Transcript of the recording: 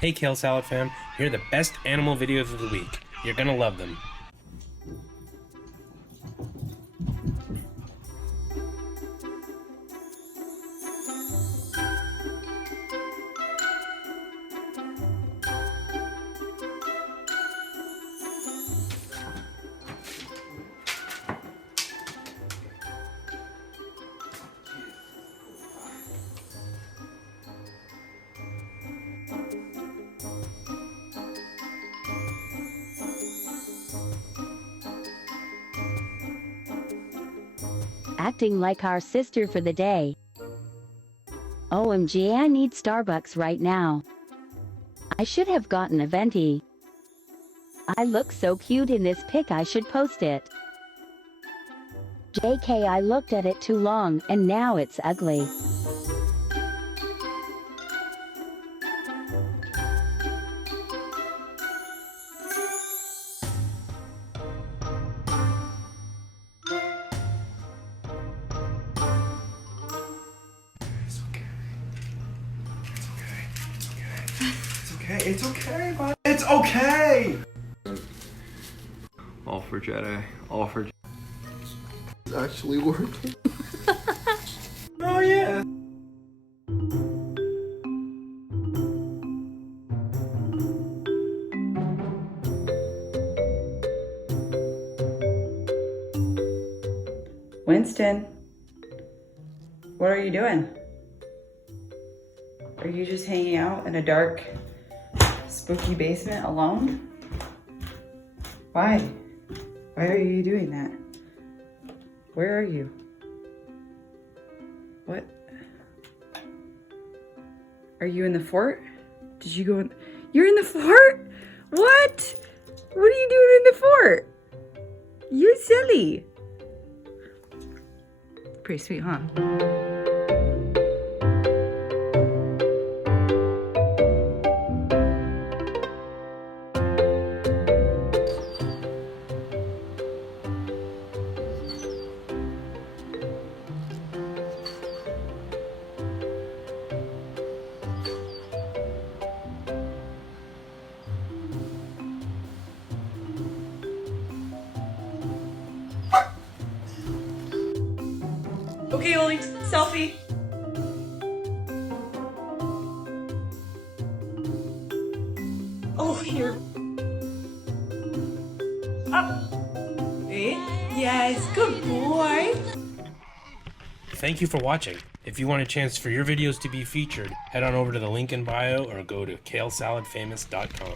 Hey Kale Salad fam, here are the best animal videos of the week. You're gonna love them. Acting like our sister for the day. OMG, I need Starbucks right now. I should have gotten a venti. I look so cute in this pic, I should post it. JK, I looked at it too long and now it's ugly. It's okay, bud. It's okay! All for Jedi. All for Jedi. It's actually working. Oh, yeah. Winston, what are you doing? Are you just hanging out in a dark, spooky basement alone? Why? Why are you doing that? Where are you? What? Are you in the fort? Did you go in? You're in the fort? What? What are you doing in the fort? You're silly. Pretty sweet, huh? Okay, Oli, selfie. Oh, here. Up. Hey? Yes, good boy. Thank you for watching. If you want a chance for your videos to be featured, head on over to the link in bio or go to kalesaladfamous.com.